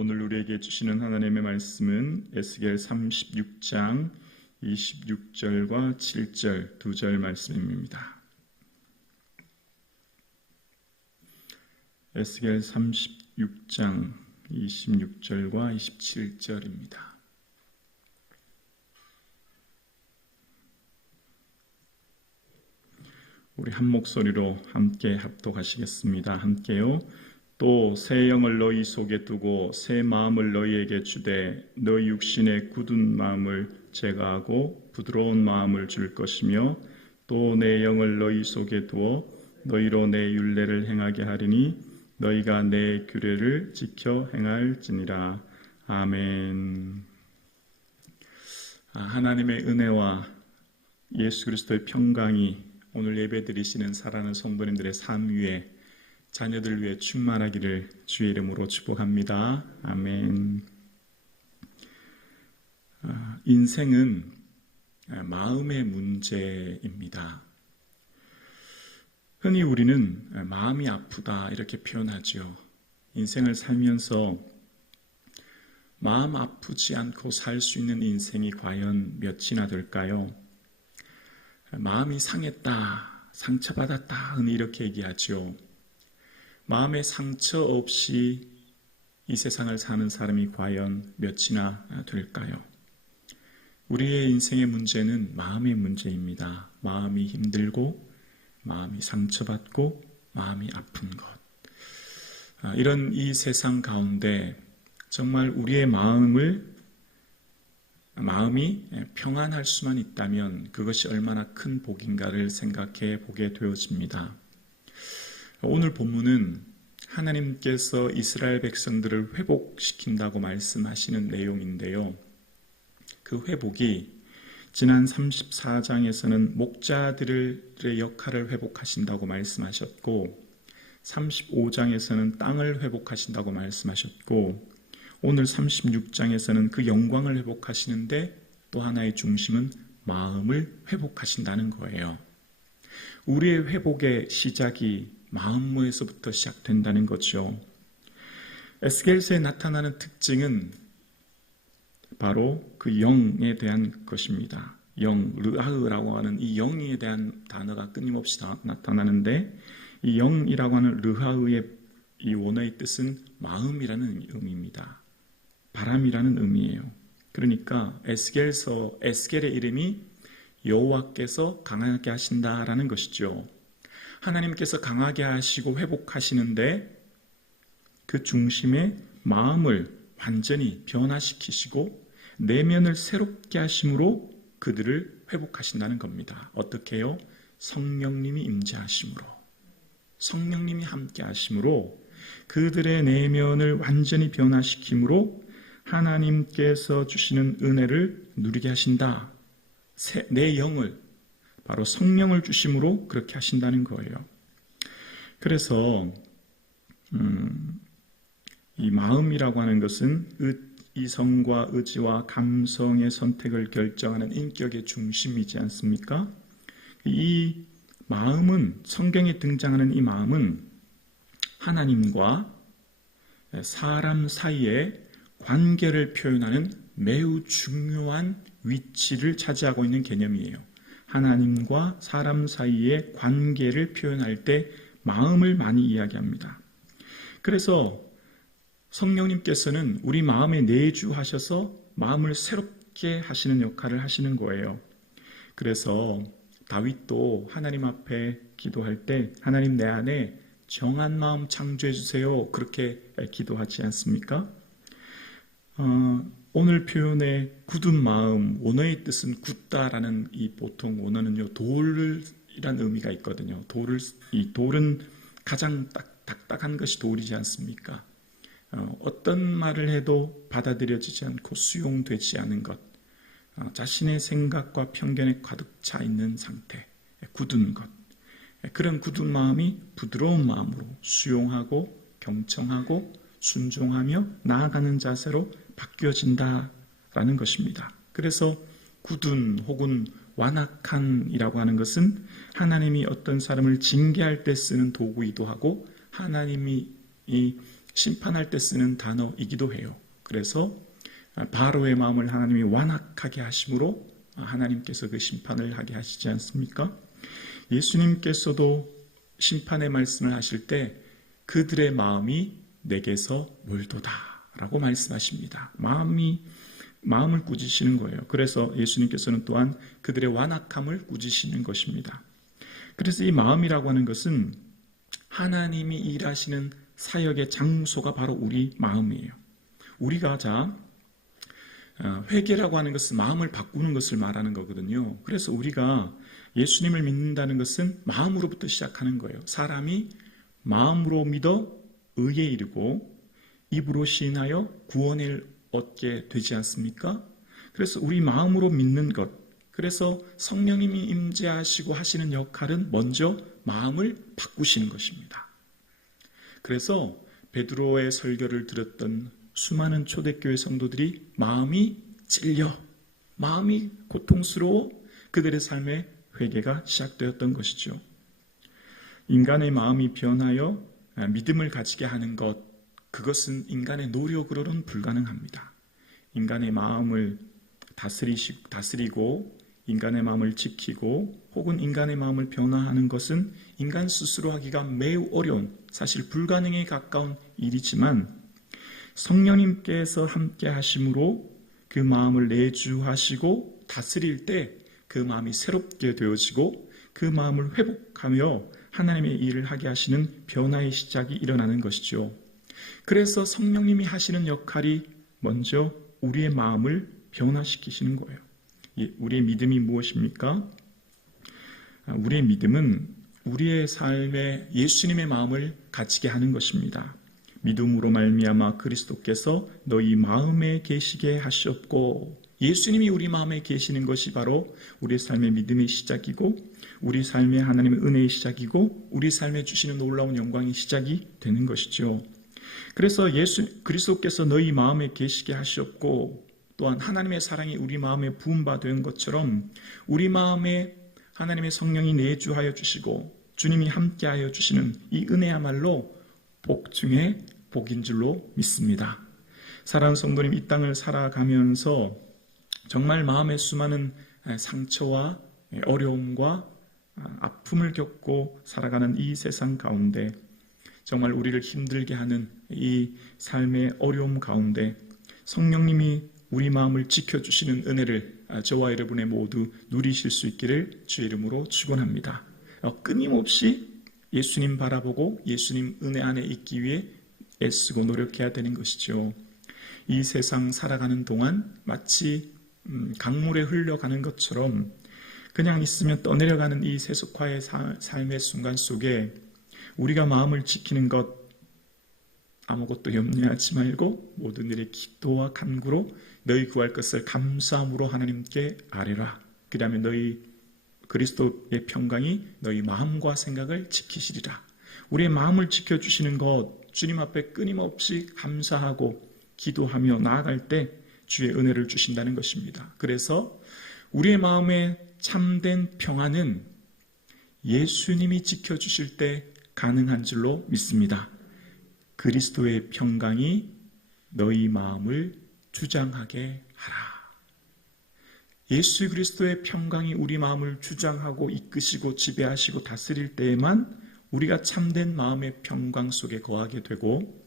오늘 우리에게 주시는 하나님의 말씀은 에스겔 36장 26절과 7절 두 절 말씀입니다. 에스겔 36장 26절과 27절입니다. 우리 한 목소리로 함께 합독하시겠습니다. 함께요. 또 새 영을 너희 속에 두고 새 마음을 너희에게 주되 너희 육신의 굳은 마음을 제거하고 부드러운 마음을 줄 것이며 또 내 영을 너희 속에 두어 너희로 내 율례를 행하게 하리니 너희가 내 규례를 지켜 행할지니라. 아멘. 하나님의 은혜와 예수 그리스도의 평강이 오늘 예배드리시는 사랑하는 성도님들의 삶 위에 자녀들 위해 충만하기를 주의 이름으로 축복합니다. 아멘. 인생은 마음의 문제입니다. 흔히 우리는 마음이 아프다 이렇게 표현하죠. 인생을 살면서 마음 아프지 않고 살 수 있는 인생이 과연 몇이나 될까요? 마음이 상했다, 상처받았다 흔히 이렇게 얘기하죠. 마음의 상처 없이 이 세상을 사는 사람이 과연 몇이나 될까요? 우리의 인생의 문제는 마음의 문제입니다. 마음이 힘들고 마음이 상처받고 마음이 아픈 것. 이런 이 세상 가운데 정말 우리의 마음이 평안할 수만 있다면 그것이 얼마나 큰 복인가를 생각해 보게 되어집니다. 오늘 본문은 하나님께서 이스라엘 백성들을 회복시킨다고 말씀하시는 내용인데요. 그 회복이 지난 34장에서는 목자들의 역할을 회복하신다고 말씀하셨고 35장에서는 땅을 회복하신다고 말씀하셨고 오늘 36장에서는 그 영광을 회복하시는데 또 하나의 중심은 마음을 회복하신다는 거예요. 우리의 회복의 시작이 마음에서부터 시작된다는 거죠. 에스겔서에 나타나는 특징은 바로 그 영에 대한 것입니다. 영, 르하으라고 하는 이 영에 대한 단어가 끊임없이 나타나는데 이 영이라고 하는 르하으의 이 원어의 뜻은 마음이라는 의미입니다. 바람이라는 의미예요. 그러니까 에스겔의 이름이 여호와께서 강하게 하신다라는 것이죠. 하나님께서 강하게 하시고 회복하시는데 그 중심에 마음을 완전히 변화시키시고 내면을 새롭게 하심으로 그들을 회복하신다는 겁니다. 어떻게 해요? 성령님이 임재하심으로, 성령님이 함께 하심으로 그들의 내면을 완전히 변화시킴으로 하나님께서 주시는 은혜를 누리게 하신다. 내 영을 바로 성령을 주심으로 그렇게 하신다는 거예요. 그래서 이 마음이라고 하는 것은 이성과 의지와 감성의 선택을 결정하는 인격의 중심이지 않습니까? 이 마음은, 성경에 등장하는 이 마음은 하나님과 사람 사이의 관계를 표현하는 매우 중요한 위치를 차지하고 있는 개념이에요. 하나님과 사람 사이의 관계를 표현할 때 마음을 많이 이야기합니다. 그래서 성령님께서는 우리 마음에 내주하셔서 마음을 새롭게 하시는 역할을 하시는 거예요. 그래서 다윗도 하나님 앞에 기도할 때 하나님 내 안에 정한 마음 창조해 주세요. 그렇게 기도하지 않습니까? 오늘 표현의 굳은 마음, 원어의 뜻은 굳다라는 이 보통 원어는요, 돌이라는 의미가 있거든요. 이 돌은 가장 딱딱한 것이 돌이지 않습니까? 어떤 말을 해도 받아들여지지 않고 수용되지 않은 것, 자신의 생각과 편견에 가득 차 있는 상태, 굳은 것. 그런 굳은 마음이 부드러운 마음으로 수용하고 경청하고 순종하며 나아가는 자세로 바뀌어진다라는 것입니다. 그래서 굳은 혹은 완악한이라고 하는 것은 하나님이 어떤 사람을 징계할 때 쓰는 도구이기도 하고 하나님이 이 심판할 때 쓰는 단어이기도 해요. 그래서 바로의 마음을 하나님이 완악하게 하심으로 하나님께서 그 심판을 하게 하시지 않습니까? 예수님께서도 심판의 말씀을 하실 때 그들의 마음이 내게서 멀도다 라고 말씀하십니다. 마음을 꾸짖으시는 거예요. 그래서 예수님께서는 또한 그들의 완악함을 꾸짖으시는 것입니다. 그래서 이 마음이라고 하는 것은 하나님이 일하시는 사역의 장소가 바로 우리 마음이에요. 우리가 회개라고 하는 것은 마음을 바꾸는 것을 말하는 거거든요. 그래서 우리가 예수님을 믿는다는 것은 마음으로부터 시작하는 거예요. 사람이 마음으로 믿어 의에 이르고 입으로 시인하여 구원을 얻게 되지 않습니까? 그래서 우리 마음으로 믿는 것, 그래서 성령님이 임재하시고 하시는 역할은 먼저 마음을 바꾸시는 것입니다. 그래서 베드로의 설교를 들었던 수많은 초대교회 성도들이 마음이 찔려, 마음이 고통스러워 그들의 삶에 회개가 시작되었던 것이죠. 인간의 마음이 변하여 믿음을 가지게 하는 것, 그것은 인간의 노력으로는 불가능합니다. 인간의 마음을 다스리고 인간의 마음을 지키고 혹은 인간의 마음을 변화하는 것은 인간 스스로 하기가 매우 어려운, 사실 불가능에 가까운 일이지만 성령님께서 함께 하심으로 그 마음을 내주하시고 다스릴 때 그 마음이 새롭게 되어지고 그 마음을 회복하며 하나님의 일을 하게 하시는 변화의 시작이 일어나는 것이죠. 그래서 성령님이 하시는 역할이 먼저 우리의 마음을 변화시키시는 거예요. 우리의 믿음이 무엇입니까? 우리의 믿음은 우리의 삶에 예수님의 마음을 가지게 하는 것입니다. 믿음으로 말미암아 그리스도께서 너희 마음에 계시게 하셨고, 예수님이 우리 마음에 계시는 것이 바로 우리 삶의 믿음의 시작이고 우리 삶의 하나님의 은혜의 시작이고 우리 삶에 주시는 놀라운 영광의 시작이 되는 것이죠. 그래서 그리스도께서 너희 마음에 계시게 하셨고, 또한 하나님의 사랑이 우리 마음에 부음받은 것처럼 우리 마음에 하나님의 성령이 내주하여 주시고 주님이 함께하여 주시는 이 은혜야말로 복 중에 복인 줄로 믿습니다. 사랑하는 성도님, 이 땅을 살아가면서 정말 마음에 수많은 상처와 어려움과 아픔을 겪고 살아가는 이 세상 가운데 정말 우리를 힘들게 하는 이 삶의 어려움 가운데 성령님이 우리 마음을 지켜주시는 은혜를 저와 여러분의 모두 누리실 수 있기를 주의 이름으로 축원합니다. 끊임없이 예수님 바라보고 예수님 은혜 안에 있기 위해 애쓰고 노력해야 되는 것이죠. 이 세상 살아가는 동안 마치 강물에 흘러가는 것처럼 그냥 있으면 떠내려가는 이 세속화의 삶의 순간 속에 우리가 마음을 지키는 것 아무것도 염려하지 말고 모든 일에 기도와 간구로 너희 구할 것을 감사함으로 하나님께 아뢰라. 그러면 너희 그리스도의 평강이 너희 마음과 생각을 지키시리라. 우리의 마음을 지켜주시는 것, 주님 앞에 끊임없이 감사하고 기도하며 나아갈 때 주의 은혜를 주신다는 것입니다. 그래서 우리의 마음에 참된 평안은 예수님이 지켜주실 때 가능한 줄로 믿습니다. 그리스도의 평강이 너희 마음을 주장하게 하라. 예수 그리스도의 평강이 우리 마음을 주장하고 이끄시고 지배하시고 다스릴 때에만 우리가 참된 마음의 평강 속에 거하게 되고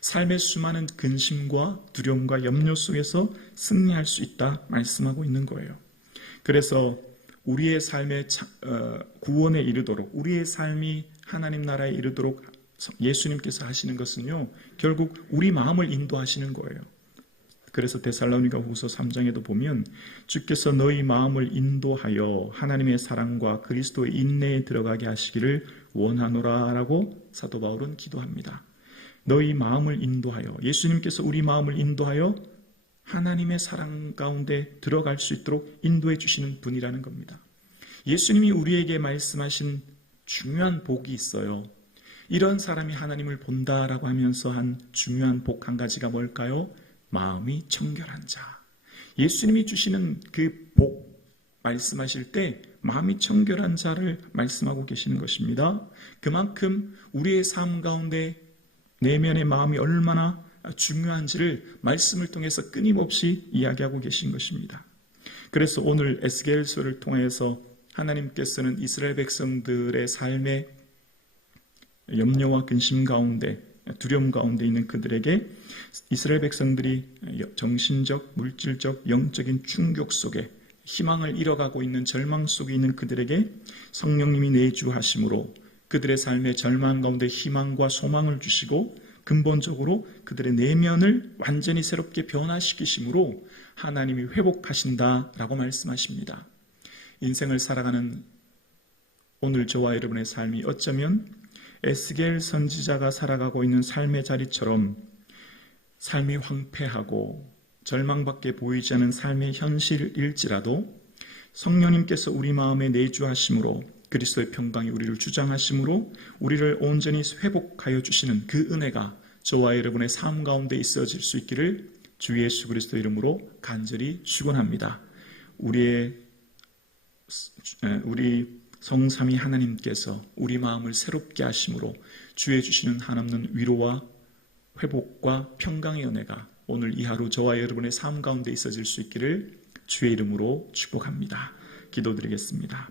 삶의 수많은 근심과 두려움과 염려 속에서 승리할 수 있다 말씀하고 있는 거예요. 그래서 우리의 삶의 구원에 이르도록, 우리의 삶이 하나님 나라에 이르도록 예수님께서 하시는 것은요, 결국 우리 마음을 인도하시는 거예요. 그래서 데살로니가 후서 3장에도 보면 주께서 너희 마음을 인도하여 하나님의 사랑과 그리스도의 인내에 들어가게 하시기를 원하노라 라고 사도 바울은 기도합니다. 너희 마음을 인도하여, 예수님께서 우리 마음을 인도하여 하나님의 사랑 가운데 들어갈 수 있도록 인도해 주시는 분이라는 겁니다. 예수님이 우리에게 말씀하신 중요한 복이 있어요. 이런 사람이 하나님을 본다라고 하면서 한 중요한 복 한 가지가 뭘까요? 마음이 청결한 자. 예수님이 주시는 그 복 말씀하실 때 마음이 청결한 자를 말씀하고 계시는 것입니다. 그만큼 우리의 삶 가운데 내면의 마음이 얼마나 중요한지를 말씀을 통해서 끊임없이 이야기하고 계신 것입니다. 그래서 오늘 에스겔서를 통해서 하나님께서는 이스라엘 백성들의 삶의 염려와 근심 가운데, 두려움 가운데 있는 그들에게 이스라엘 백성들이 정신적, 물질적, 영적인 충격 속에 희망을 잃어가고 있는 절망 속에 있는 그들에게 성령님이 내주하심으로 그들의 삶의 절망 가운데 희망과 소망을 주시고 근본적으로 그들의 내면을 완전히 새롭게 변화시키심으로 하나님이 회복하신다라고 말씀하십니다. 인생을 살아가는 오늘 저와 여러분의 삶이 어쩌면 에스겔 선지자가 살아가고 있는 삶의 자리처럼 삶이 황폐하고 절망밖에 보이지 않은 삶의 현실일지라도 성령님께서 우리 마음에 내주하심으로 그리스도의 평강이 우리를 주장하심으로 우리를 온전히 회복하여 주시는 그 은혜가 저와 여러분의 삶 가운데 있어질 수 있기를 주 예수 그리스도 이름으로 간절히 축원합니다. 우리 성삼위 하나님께서 우리 마음을 새롭게 하심으로 주의 주시는 한없는 위로와 회복과 평강의 은혜가 오늘 이 하루 저와 여러분의 삶 가운데 있어질 수 있기를 주의 이름으로 축복합니다. 기도드리겠습니다.